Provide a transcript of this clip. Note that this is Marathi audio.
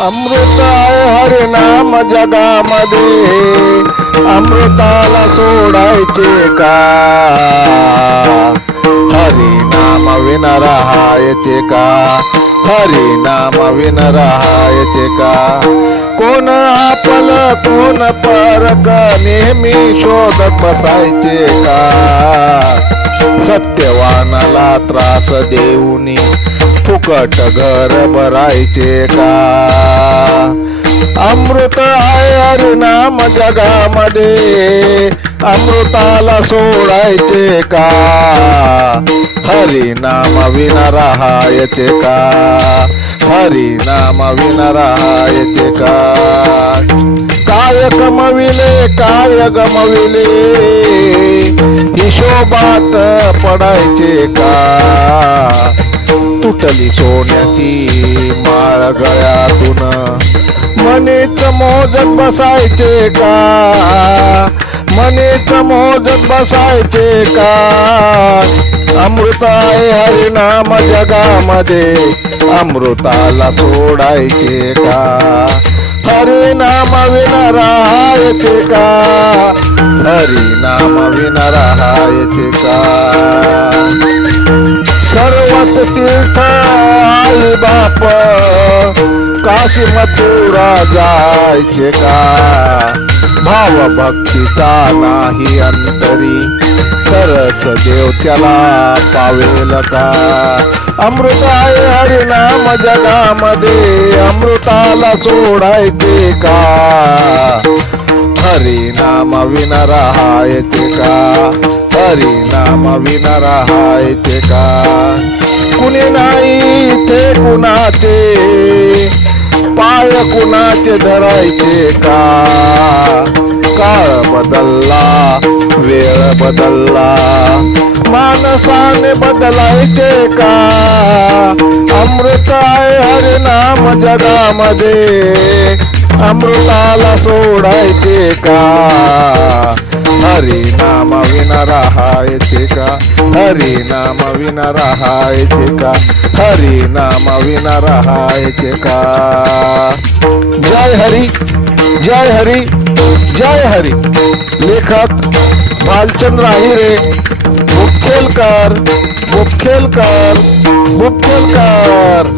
अमृत आहे हरिनाम जगामध्ये, अमृताला सोडायचे का? हरिनाम विन राहायचे का? हरिनाम विन राहायचे का? कोण आपल कोण परक नेहमी शोधत बसायचे का? सत्यवानाला त्रास देऊनी फुकट घर भरायचे का? अमृत आहे हरिनाम जगामध्ये, अमृताला सोडायचे का? हरिनाम विन राहायचे का? हरिनाम विन राहायचे का? काय कमविले काय गमविले, हिशोबात पडायचे का? तुटली सोन्याची माळ गळ्यातून मनीच मोजत बसायचे का? मनीच मोजत बसायचे का? अमृत आहे हरिनाम जगामध्ये, अमृताला सोडायचे का? हरिनाम विन राहायचे का? हरिनाम विन राहायचे का? सर्वच तीर्थ आई बाप काशी मथुरा जायचे का? भाव भक्तीचा नाही अंतरी, खरच देव त्याला पावेल का? अमृत आहे हरिनाम जगामध्ये, अमृताला सोडायचे का? हरिनाम विन राहायचे का? हरिनाम विन राहायचे का? कुणी नाही ते कुणाचे, पाय कुणाचे धरायचे का? काळ बदलला वेळ बदलला, माणसाने बदलायचे का? अमृत आहे हरिनाम जगामध्ये, अमृताला सोडायचे का? हरिनाम विन राहायचे का? हरिनाम विन राहायचे का? हरिनाम विन राहायचे का? जय हरी जय हरी जय हरी. लेखक भालचंद्र आहिरे, मुखेलकर मुखेलकर मुखेलकर.